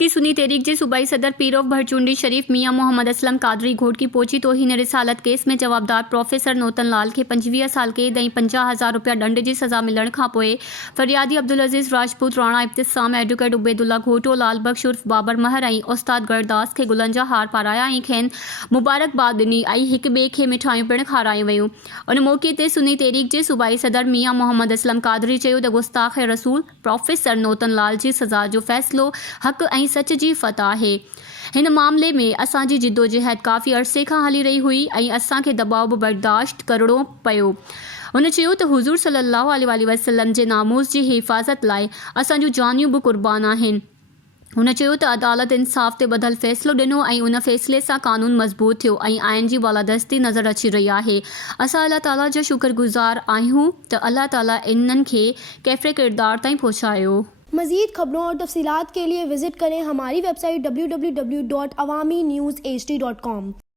मुल्की सुन्नी तहरीक जे सूबाई सदर पीर ऑफ भरचुंडी शरीफ मियां मोहम्मद असलम कादरी घोट की पोची तौहीन रिसालत केस में जवाबदार प्रोफेसर नौतन लाल के 25 साल कैद ऐं 50,000 रुपया दंड की सज़ा मिलण खां पोइ फरियादी अब्दुल अज़ीज़ राजपूत राणा इब्तिसाम एडवोकेट उबैदुल्ला घोटो लाल बख्श उर्फ बाबर महर ऐं उस्ताद गरदास के गुलन जा हार पाराया ऐं खेनि मुबारकबाद ॾिनी ऐं हिक ॿिए खे मिठाइयूं पिणु खारायूं वयूं। उन मौक़े ते सुन्नी तहरीक जे सूबाई सदर मियां मोहम्मद असलम कादरी चयो त गुस्ताख़ रसूल प्रोफेसर नौतन लाल जी सज़ा जो फ़ैसिलो हक़ ऐं सच जी फतह है। हिन मामले में असांजी जिद्दोजहद काफ़ी अरसे खां हली रही हुई ऐं असांखे दबाव बि बर्दाश्त करणो पियो। हुन चयो त हुज़ूर सल्लल्लाहु अलैहि वसल्लम जे नामूस जी हिफ़ाज़त लाइ असांजूं जानियूं बि क़ुर्बान आहिनि। हुन चयो त अदालत इंसाफ़ ते ॿधल फ़ैसिलो ॾिनो ऐं उन फ़ैसिले सां क़ानून मज़बूत थियो ऐं आइन जी बालादस्ती नज़र अची रही आहे। असां अल्लाह ताला जा शुक्रगुज़ार आहियूं त अल्लाह ताला इन्हनि खे कैफ़े किरदार ताईं पहुचायो। मज़ीद खबरों और तफ़सीलात के लिए विज़िट करें हमारी वेबसाइट www.awamiNewsHD.com।